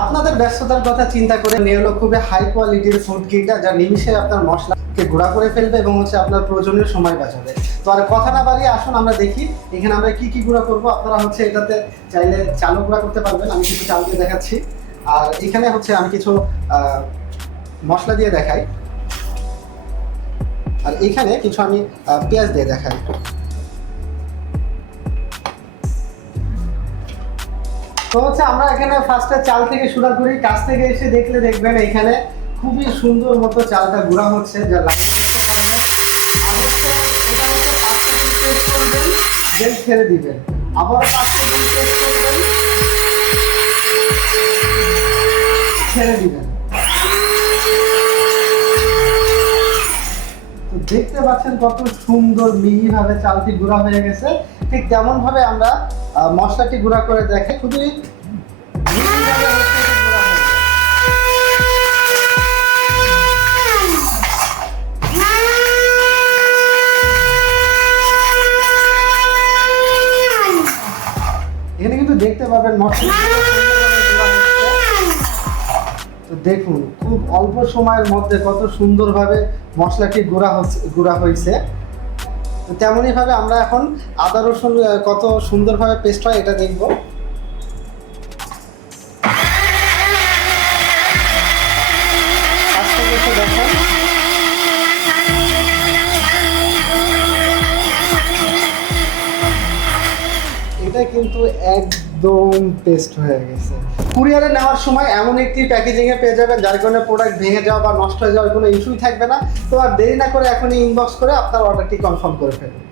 আপনাদের ব্যস্ততার কথা চিন্তা করে নিয়ে এলো খুবই হাই কোয়ালিটির ফুড কিটটা, যা নিমিশে আপনার মশলাকে গুঁড়া করে ফেলবে এবং আপনার প্রয়োজনীয় সময় বাঁচাবে। তো আর কথা না বাড়িয়ে আসুন আমরা দেখি এখানে আমরা কি কি গুঁড়া করবো। আপনারা এটাতে চাইলে চালও গুঁড়া করতে পারবেন, আমি কিছু চাল দিয়ে দেখাচ্ছি। আর এখানে আমি কিছু মশলা দিয়ে দেখাই, আর এখানে কিছু আমি পেঁয়াজ দিয়ে দেখাই। তো আমরা এখানে ফার্স্টে চাল থেকে শুরু করি। কাছ থেকে এসে দেখবেন এখানে খুবই সুন্দর মতো চালটা গুঁড়া হচ্ছে, যা লাগিয়ে দিতে পারবেন। আর এটা 5 সেকেন্ড পেস্ট করবেন, দেন ছেড়ে দিবেন, আবার 5 সেকেন্ড পেস্ট করবেন, ছেড়ে দিবেন। তো দেখতে পাচ্ছেন কত সুন্দর মিহিভাবে চালটি গুঁড়া হয়ে গেছে। ঠিক তেমন ভাবে আমরা মশলাটি গুঁড়া করে দেখে খুবই মিহিভাবে গুঁড়া হয়ে যায়। এখানে কিন্তু দেখতে পাবেন মশলা তো দেখুন খুব অল্প সময়ের মধ্যে কত সুন্দরভাবে মশলাটি গুঁড়া হয়েছে। তো তেমনই ভাবে আমরা এখন আদা রসুন কত সুন্দরভাবে পেস্ট হয় এটা দেখব। এটা কিন্তু একদম পেস্ট হয়ে গেছে। কুরিয়ারে নেওয়ার সময় এমন একটি প্যাকেজিংয়ে পেয়ে যাবেন যার কারণে প্রোডাক্ট ভেঙে যাওয়া বা নষ্ট হয়ে যাওয়ার কোনো ইস্যুই থাকবে না। তো আর দেরি না করে এখনই ইনবক্স করে আপনার অর্ডারটি কনফার্ম করে ফেলুন।